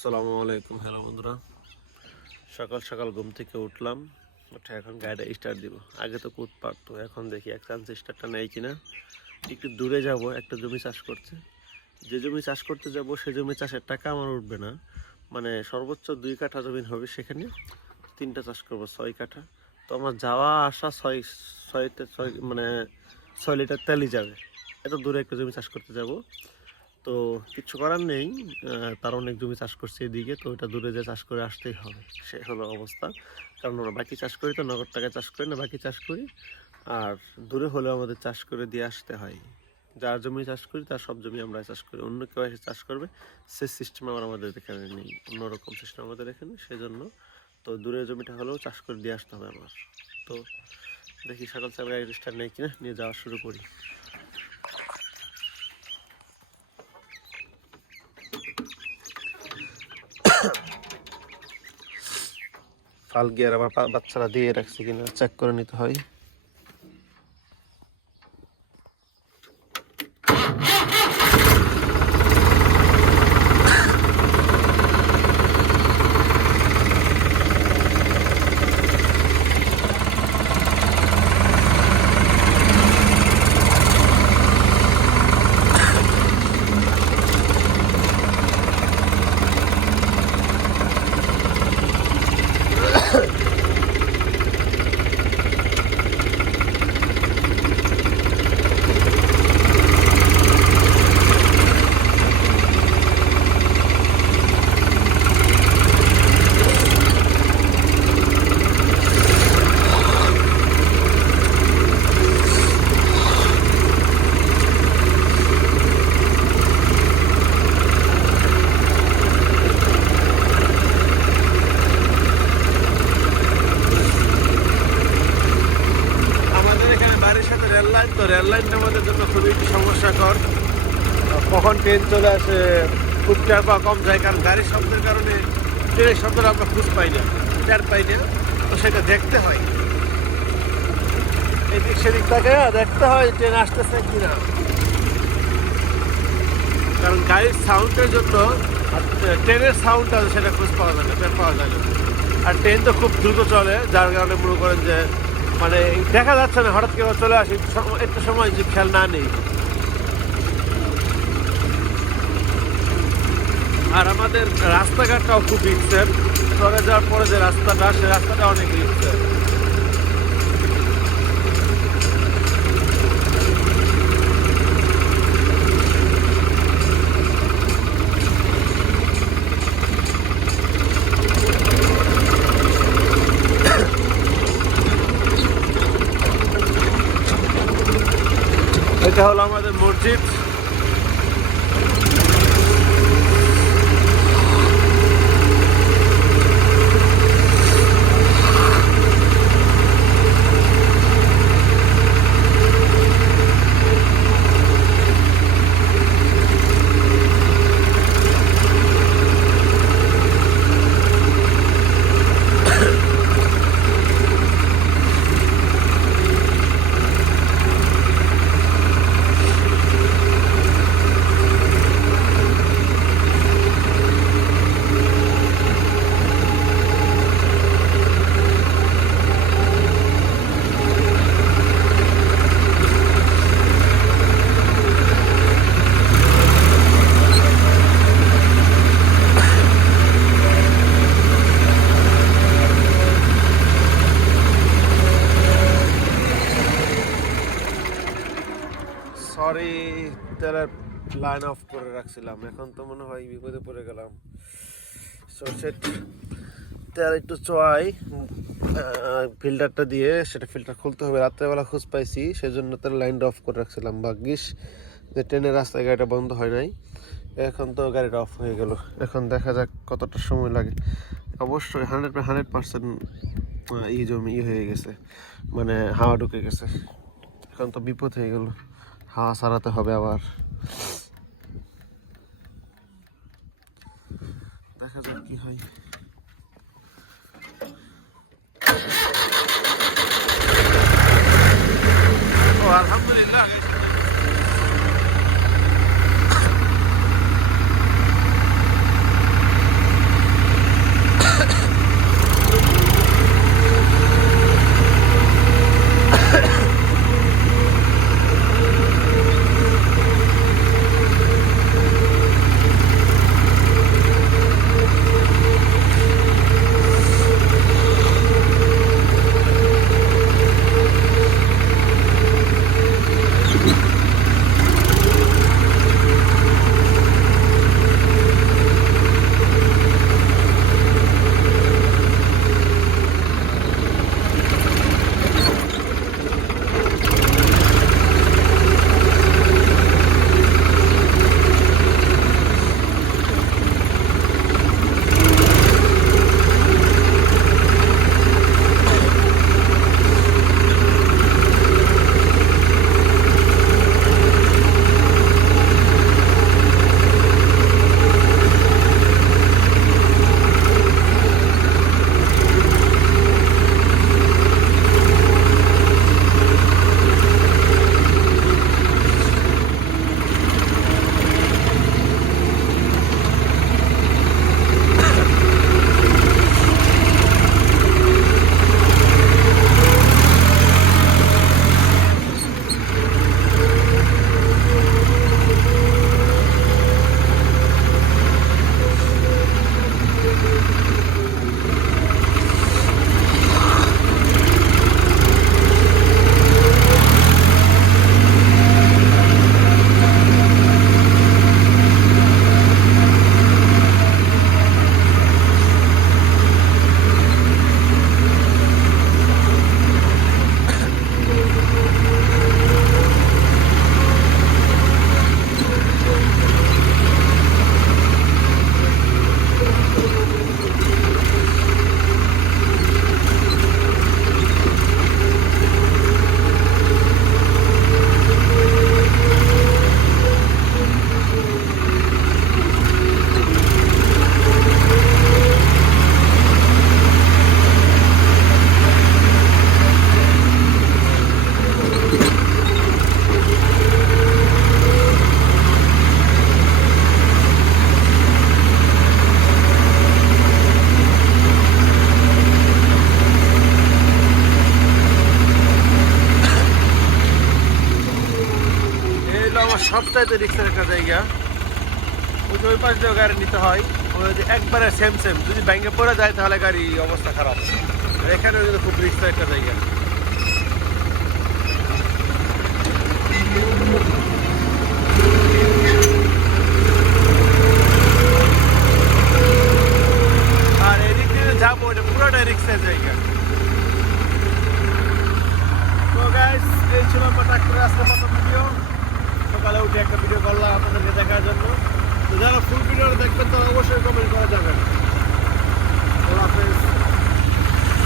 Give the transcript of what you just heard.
আসসালামু আলাইকুম। হ্যালো বন্ধুরা, সকাল সকাল ঘুম থেকে উঠলাম। উঠে এখন গাড়িটা স্টার্ট দিব। আগে তো কুদ পারতো, এখন দেখি এক চান্স স্টার্টটা নেই কিনা। একটু দূরে যাব, একটা জমি চাষ করতে। যে জমি চাষ করতে যাব সে জমি চাষের টাকা আমার উঠবে না, মানে সর্বোচ্চ 2 কাঠা জমি হবে, সেখানে 3টা চাষ করবো, 6 কাঠা। তো আমার যাওয়া আসা ছয় মানে 6 লিটার তেলই যাবে। এত দূরে একটা জমি চাষ করতে যাব, তো কিচ্ছু করার নেই। তার অনেক জমি চাষ করছে এদিকে, তো ওটা দূরে যে চাষ করে আসতেই হবে, সে হলো অবস্থা। কারণ আমরা বাকি চাষ করি তো, নগদ টাকায় চাষ করি না, বাকি চাষ করি। আর দূরে হলেও আমাদের চাষ করে দিয়ে আসতে হয়। যার জমি চাষ করি তার সব জমি আমরা চাষ করি, অন্য কেউ এসে চাষ করবে সে সিস্টেম আমাদের এখানে নেই, অন্যরকম সিস্টেম আমাদের এখানে। সেজন্য তো দূরের জমিটা হলেও চাষ করে দিয়ে আসতে হবে আমার। তো দেখি সকাল সকাল গাড়ি স্টার্ট নেই কিনা, নিয়ে যাওয়া শুরু করি। ফাল গিয়ার আবার বাচ্চারা দিয়ে রাখছে কিনা চেক করে নিতে হয়। তো রেল লাইনটা আমাদের জন্য খুবই সমস্যাকর। কখন ট্রেন চলে আসে খুব টের পাওয়া কম যায়, কারণ গাড়ির শব্দের কারণে ট্রেনের শব্দটা আমরা খুঁজ পাই না, টের পাই না। তো সেটা দেখতে হয়, এদিক সেদিক থাকে দেখতে হয় ট্রেন আসতেছে কিনা, কারণ গাড়ির সাউন্ডের জন্য ট্রেনের সাউন্ডটা সেটা খোঁজ পাওয়া যায় না, টের পাওয়া যায় না। আর ট্রেন তো খুব দ্রুত চলে, যার কারণে মনে করেন যে মানে দেখা যাচ্ছে না, হঠাৎ করে চলে আসি, একটু সময় যে খেয়াল না নেই। আর আমাদের রাস্তাঘাটটাও খুব রিক্সের, চলে যাওয়ার পরে যে রাস্তাটা, সে রাস্তাটা অনেক রিক্সের। এটা হলো আমাদের মসজিদ। সরি, তেলের লাইন অফ করে রাখছিলাম, এখন তো মনে হয় বিপদে পড়ে গেলাম। তেল একটু চোয়াই ফিল্টারটা দিয়ে, সেটা ফিল্টার খুলতে হবে। রাত্রেবেলা খোঁজ পাইছি, সেজন্য তেল লাইনটা অফ করে রাখছিলাম। ভাগ্যিস যে ট্রেনের রাস্তায় গাড়িটা বন্ধ হয় নাই। এখন তো গাড়িটা অফ হয়ে গেল। এখন দেখা যাক কতটা সময় লাগে। অবশ্যই 100% জমি হয়ে গেছে, মানে হাওয়া ঢুকে গেছে। এখন তো বিপদ হয়ে গেল, হাওয়া সারাতে হবে আবার। দেখা যাক কি হয়। আলহামদুলিল্লাহ, যে রিক্সের একটা জায়গা, ওই যে ওই পাশ দিয়ে গাড়ি নিতে হয়, ওই যে একবারে সেম সেম, যদি ব্যাংকে পড়ে যায় তাহলে গাড়ি অবস্থা খারাপ। আর এখানেও কিন্তু খুব রিক্সের একটা জায়গা। আর এদিক দিয়ে যাবো, এটা পুরোটাই রিক্সের জায়গা। তো গাইস, এই ছিল আমার ট্রাক্টরের আজকে প্রথম ভিডিও। সকালে উঠে একটা ভিডিও করলাম আপনাদেরকে দেখার জন্য। তো যারা ফুল ভিডিও দেখবেন তারা অবশ্যই কমেন্ট করে যাবেন।